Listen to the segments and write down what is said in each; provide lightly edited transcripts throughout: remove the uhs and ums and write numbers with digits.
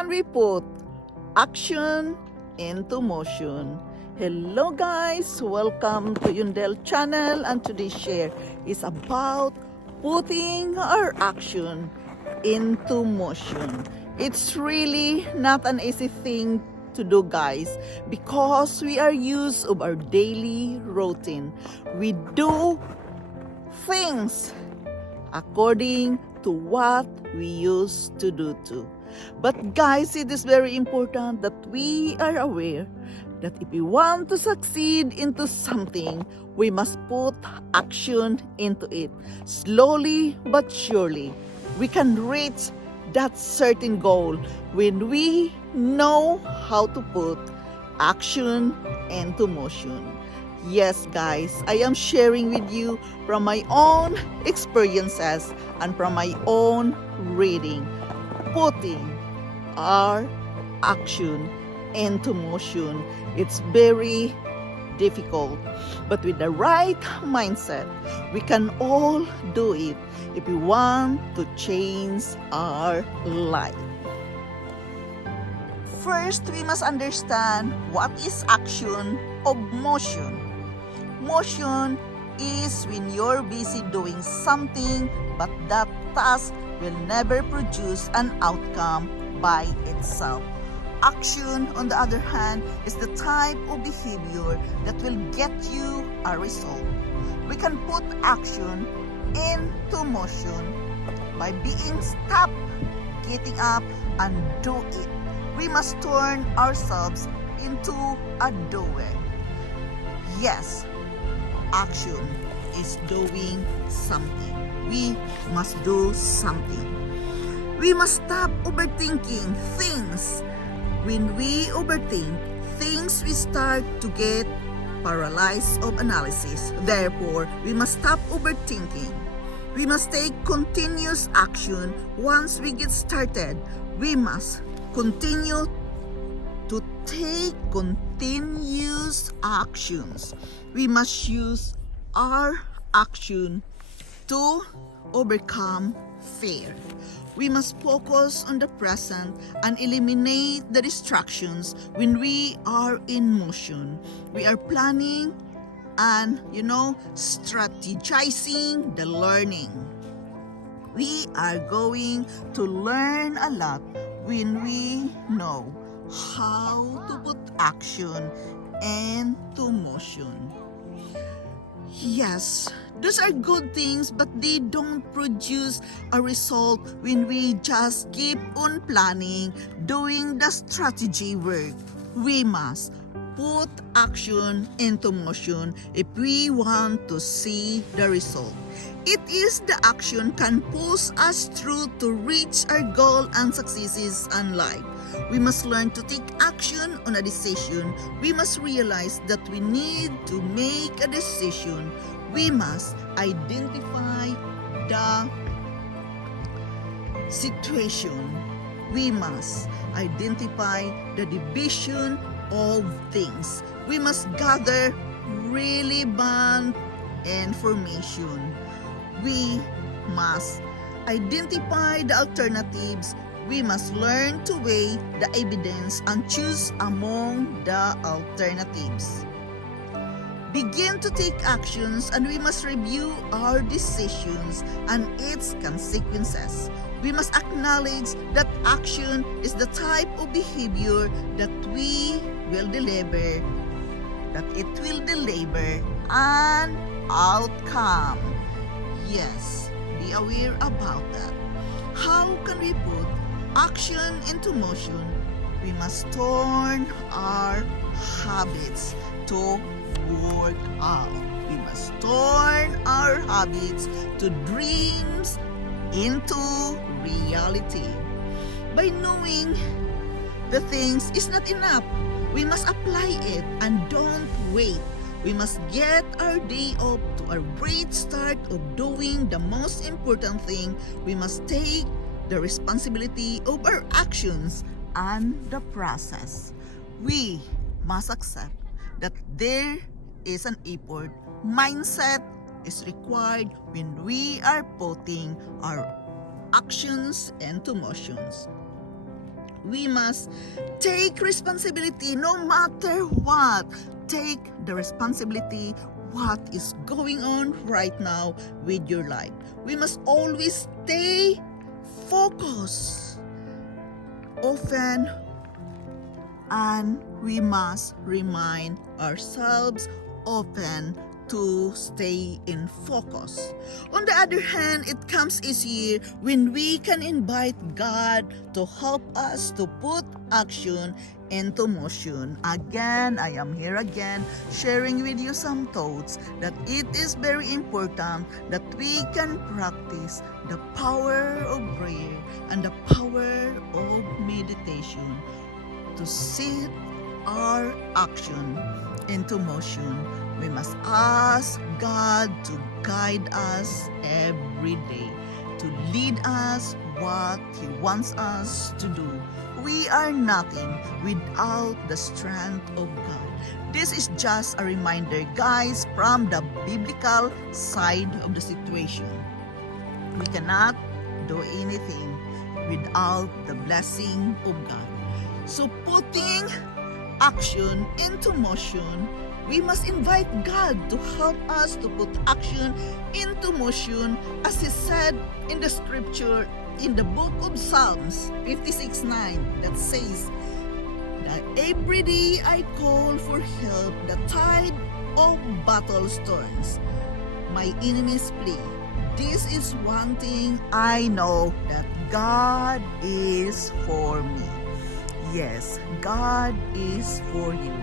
can we put action into motion? Hello guys, welcome to Untitled channel, and today's share is about putting our action into motion. It's really not an easy thing to do, guys, because we are used of our daily routine. We do things according to what we used to do too. But guys, it is very important that we are aware that if we want to succeed into something, we must put action into it. Slowly but surely, we can reach that certain goal when we know how to put action into motion. Yes guys, I am sharing with you from my own experiences and from my own reading, putting our action into motion. It's very difficult, but with the right mindset, we can all do it if we want to change our life. First, we must understand what is action of motion. Motion is when you're busy doing something, but that task will never produce an outcome by itself. Action, on the other hand, is the type of behavior that will get you a result. We can put action into motion by being stopped, getting up, and do it. We must turn ourselves into a doer. Yes, action is doing something. We must do something. We must stop overthinking things. When we overthink things, we start to get paralyzed of analysis. Therefore, we must stop overthinking. We must take continuous action. Once we get started, we must continue to take continuous actions. We must use our action to overcome fear. We must focus on the present and eliminate the distractions when we are in motion. We are planning and, strategizing the learning. We are going to learn a lot when we know how to put action into motion. Yes, those are good things, but they don't produce a result when we just keep on planning, doing the strategy work. We must put action into motion if we want to see the result. It is the action can push us through to reach our goal and successes in life. We must learn to take action on a decision. We must realize that we need to make a decision. We must identify the situation. We must identify the division of things. We must gather relevant information. We must identify the alternatives. We must learn to weigh the evidence and choose among the alternatives. Begin to take actions, and we must review our decisions and its consequences. We must acknowledge that action is the type of behavior that we will deliver, that it will deliver an outcome. Yes, be aware about that. How can we put action into motion? We must turn our habits to work out. We must turn our habits to dreams into reality. By knowing the things is not enough, we must apply it and don't wait. We must get our day off to a great start of doing the most important thing. We must take the responsibility of our actions and the process. We must accept that there is an effort. Mindset is required when we are putting our actions into motions. We must take responsibility no matter what. Take the responsibility what is going on right now with your life. We must always stay focused often, and we must remind ourselves often to stay in focus. On the other hand, it comes easier when we can invite God to help us to put action into motion. Again, I am here again sharing with you some thoughts that it is very important that we can practice the power of prayer and the power of meditation to set our action into motion. We must ask God to guide us every day, to lead us what He wants us to do. We are nothing without the strength of God. This is just a reminder, guys, from the biblical side of the situation. We cannot do anything without the blessing of God. So putting action into motion, we must invite God to help us to put action into motion, as He said in the scripture in the book of Psalms 56:9, that says that every day I call for help, the tide of battle storms, my enemies flee. This is one thing I know, that God is for me. Yes, God is for you.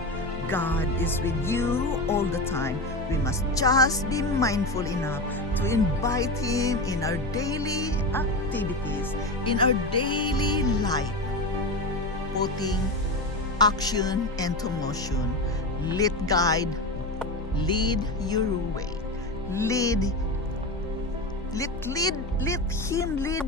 God is with you all the time. We must just be mindful enough to invite Him in our daily activities, in our daily life, putting action into motion. Let God lead your way. Let Him lead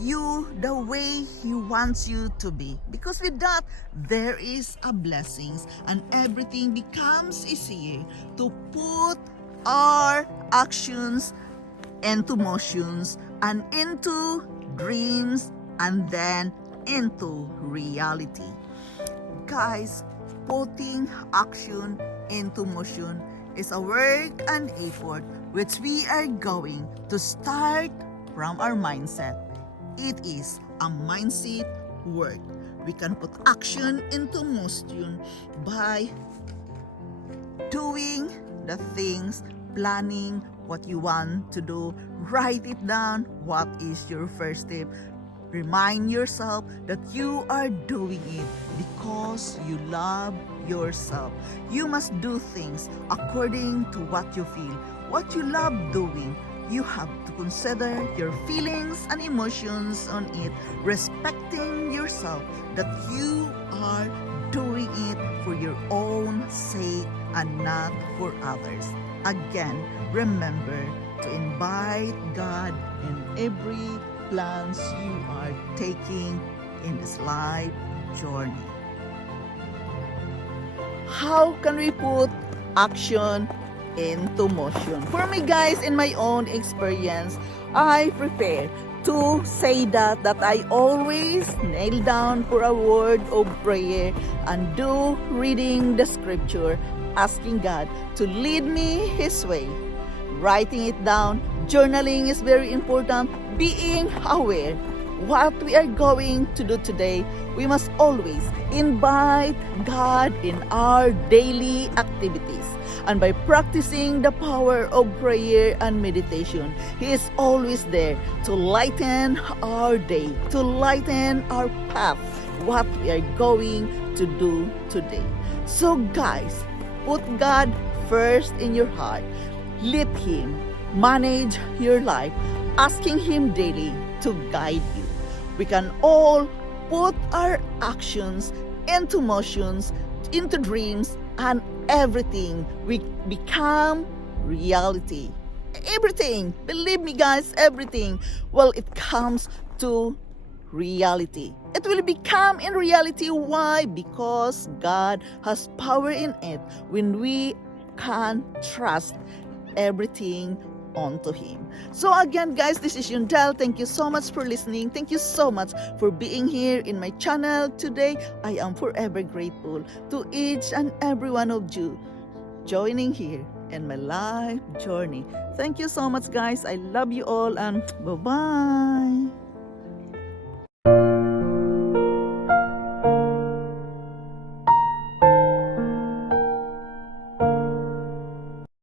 you the way He wants you to be, because with that there is a blessings and everything becomes easier to put our actions into motions and into dreams and then into reality. Guys, putting action into motion is a work and effort which we are going to start from our mindset. It is a mindset work. We can put action into motion by doing the things, planning what you want to do. Write it down. What is your first step? Remind yourself that you are doing it because you love yourself. You must do things according to what you feel, what you love doing. You have to consider your feelings and emotions on it, respecting yourself that you are doing it for your own sake and not for others. Again, remember to invite God in every plans you are taking in this life journey. How can we put action into motion? For me, guys, in my own experience, I prepare to say that I always nail down for a word of prayer and do reading the scripture, asking God to lead me His way. Writing it down, journaling is very important. Being aware what we are going to do today, we must always invite God in our daily activities. And by practicing the power of prayer and meditation, He is always there to lighten our day, to lighten our path, what we are going to do today. So guys, put God first in your heart. Let Him manage your life, asking Him daily to guide you. We can all put our actions into motions, into dreams, and everything will become reality. Everything, believe me guys, everything, well, it comes to reality. It will become in reality. Why? Because God has power in it when we can trust everything onto Him. So again, guys, this is Yundel. Thank you so much for listening. Thank you so much for being here in my channel today. I am forever grateful to each and every one of you joining here in my life journey. Thank you so much, guys. I love you all, and bye-bye.